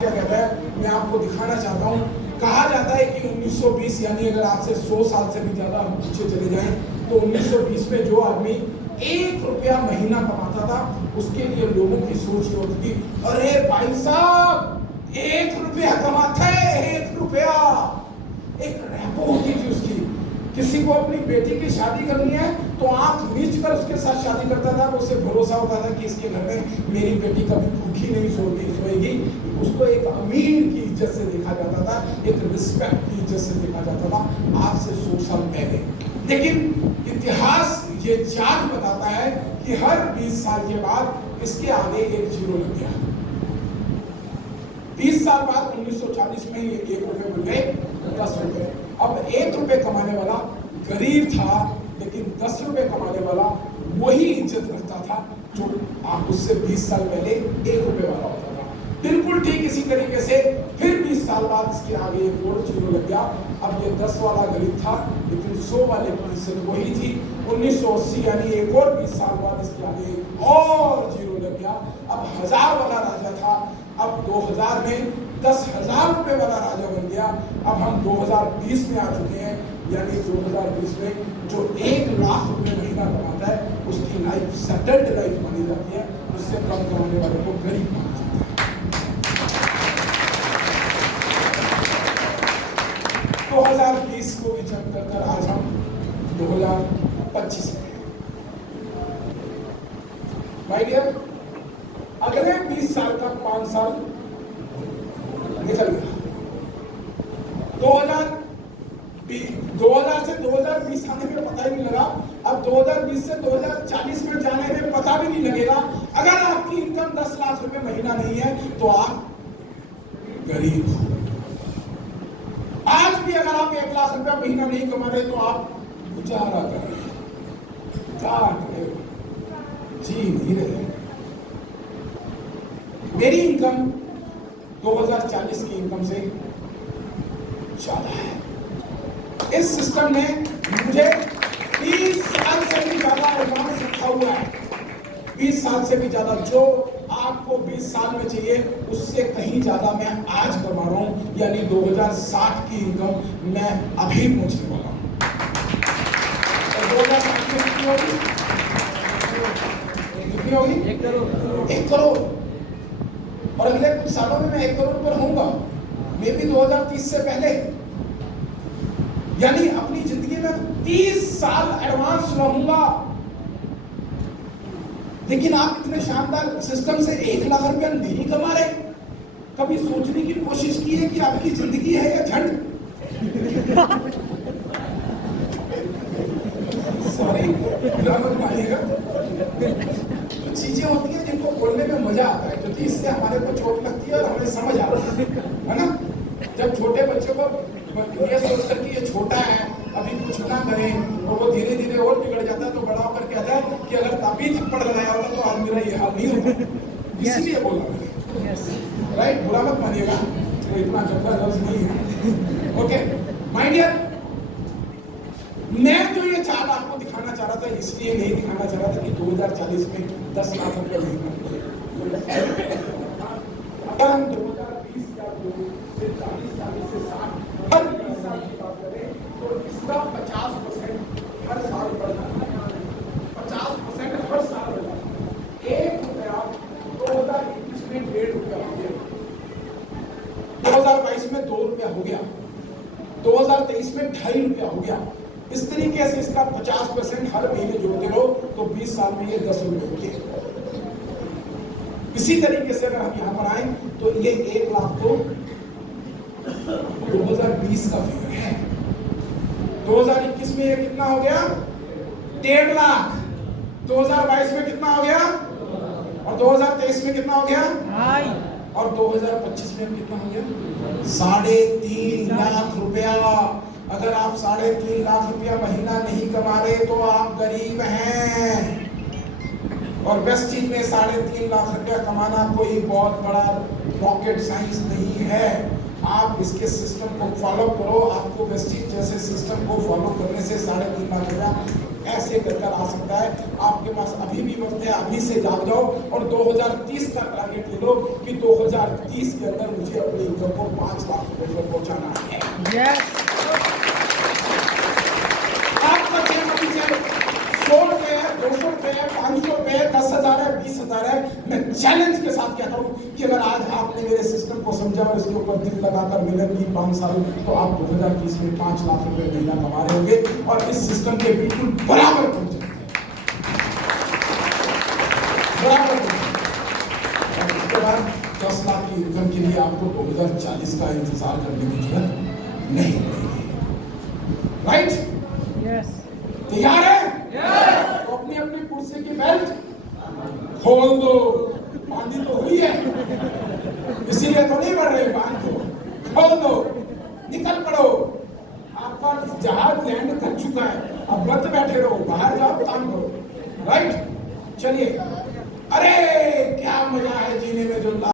क्या कहता है, मैं आपको दिखाना चाहता हूँ। कहा जाता है कि 1920 यानी अगर आज से 100 साल से भी ज्यादा हम पीछे चले जाएं तो 1920 में जो आदमी 1 रुपया महीना कमाता था उसके लिए लोगों की सोच ये होती थी, अरे भाई साहब 1 रुपया कमाता है, 1 रुपया। एक रैपो होती थी उसकी। किसी को अपनी बेटी की शादी करनी है तो आंख मीच कर उसके साथ शादी करता था। उसे भरोसा होता था कि इसके घर में मेरी बेटी कभी भूखी नहीं सोएगी। उसको एक अमीर की इज्जत से देखा जाता था, एक रिस्पेक्ट की इज्जत से देखा जाता था, आज से 100 साल पहले। लेकिन इतिहास ये जांच बताता है कि हर 20 साल के बाद इसके आगे एक जीरो लग गया। 20 साल बाद 1940 में ये 1 रुपये बन गए 10 रुपये। अब 1 रुपये कमाने वाला गरीब था, लेकिन 10 रुपये कमाने वाला वही इज्जत करता था जो आप उससे 20 साल पहले 1 रुपये वाला होता था। बिल्कुल ठीक इसी तरीके से फिर 20 साल बाद इसके आगे एक और जीरो लग गया। अब ये 10 वाला गरीब था, लेकिन 100 वाले पोजीशन वही थी। 1980 यानी एक और 20 साल बाद इसके आगे एक और जीरो लग गया। अब 1000 वाला राजा था, अब 2000 में 10,000 रुपये वाला राजा बन गया। अब हम 2020 में आ चुके हैं, यानी 2020 में जो 1 लाख रुपये महीना कमाता है उसकी लाइफ सेटल्ड लाइफ मानी जाती है, उससे कम कमाने वाले को गरीब माना जाता है। 2020 को विचरण कर आज हम 2025 में हैं। भाई डियर, अगले 20 साल का 5 साल निकल गया। 2000 से 2020 आने में पता ही नहीं लगा। अब 2020 से 2040 में जाने में पता भी नहीं लगेगा। अगर आपकी इनकम 10 लाख रुपए महीना नहीं है तो आप गरीब हो। आज भी अगर आप 1 लाख रुपया महीना नहीं कमा रहे तो आप गुजारा कर रहे हैं, काट रहे हो, जी नहीं रहे। मेरी इनकम 2040 की इनकम से ज्यादा है। इस सिस्टम ने मुझे 20 साल से भी ज्यादा एडवांस रखा हुआ है। 20 साल से भी ज्यादा जो आपको 20 साल में चाहिए उससे कहीं ज्यादा मैं आज कमा रहा हूं, यानी 2060 की इनकम मैं अभी पहुंचने वाला हूं। और 2060 में कितनी होगी? 1 करोड़। 1 करोड़। और अगले कुछ सालों में मैं 1 करोड़ पर होऊंगा, मे भी 2030 से पहले। यानी अपनी जिंदगी में 30 साल एडवांस रहूंगा। लेकिन आप इतने शानदार सिस्टम से 1 लाख रुपया नहीं कमा रहे। कभी सोचने की कोशिश की है कि आपकी जिंदगी है या झंड? सॉरी, मानिएगा। चीजें होती हैं जिनको बोलने में मजा आता है, क्योंकि इससे हमारे को चोट लगती है और हमें समझ आता है ना। जब छोटे बच्चों को ये सोचकर कि ये छोटा है अभी कुछ ना करें और वो धीरे धीरे और बिगड़ जाता है, तो बड़ा होकर कहता है कि अगर तभी थप्पड़ लगाया होता तो आज मेरा ये हाल नहीं होता। इसलिए बोला मैंने, राइट? बुरा मत मानिएगा, तो इतना गंदा लफ्ज नहीं है। ओके माय डियर, मैं जो ये चार्ट आपको दिखाना चाह रहा था, इसलिए नहीं दिखाना चाह रहा था कि 2040 में 10 लाख रुपये महीना, अगर हम 2020 या 40 से 60 हर 20 साल की बात करें तो इसका 50% हर साल बढ़ जाता है। 50% हर साल बढ़ जाता है। 1 रुपया 2021 में 1.5 रुपया हो गया, 2022 में 2 रुपया हो गया, 2023 में 2.5 रुपया हो गया। इस तरीके से इसका 50% हर महीने जोड़ते रहो तो 20 साल में ये 10 रुपये होते। इसी तरीके से अगर हम यहाँ पर आए तो ये 1 लाख तो 2020 का फिगर है। 2021 में ये कितना हो गया? 1.5 लाख। 2022 में कितना हो गया? और 2023 में कितना हो गया? और 2025 में कितना हो गया? 3.5 लाख रुपया। अगर आप 3.5 लाख रुपया महीना नहीं कमा रहे तो आप गरीब हैं। और बेस्ट चीज में 3.5 लाख रुपया कमाना कोई बहुत बड़ा रॉकेट साइंस नहीं है। आप इसके सिस्टम को फॉलो करो, आपको वेस्टिज जैसे सिस्टम को फॉलो करने से 3.5 लाख रुपया ऐसे कर कर आ सकता है। आपके पास अभी भी वक्त है, अभी से जाग जाओ और 2030 का टारगेट ले लो कि 2030 के अंदर मुझे अपनी इनकम को 5 लाख रुपए पर पहुंचाना है। आपका चेक अभी से 100 रुपए है, 200 रुपए है, 500 रुपए है, 10,000 है, 20,000 है। मैं चैलेंज के साथ कहता हूं कि अगर आज आपने मेरे सिस्टम को समझा और इसके ऊपर दिल लगाकर मेहनत की 5 साल, तो आप 2030 में 5 लाख रुपए महीना कमा रहे होंगे और इस सिस्टम के बिल्कुल बराबर पहुंच जाएंगे, बराबर पहुंच जाएंगे। और उसके बाद 10 लाख की इनकम के लिए आपको 2040 का इंतजार करने की जरूरत नहीं पड़ेगी। राइट? तैयार है? तो अपनी अपनी कुर्सी की बेल्ट खोल दो। बांधी तो हुई है, इसीलिए तो नहीं बढ़ रहे, बांध दो, खोल दो, निकल पड़ो। आपका जहाज लैंड कर चुका है, अब मत बैठे रहो, बाहर जाओ, काम करो। राइट? चलिए।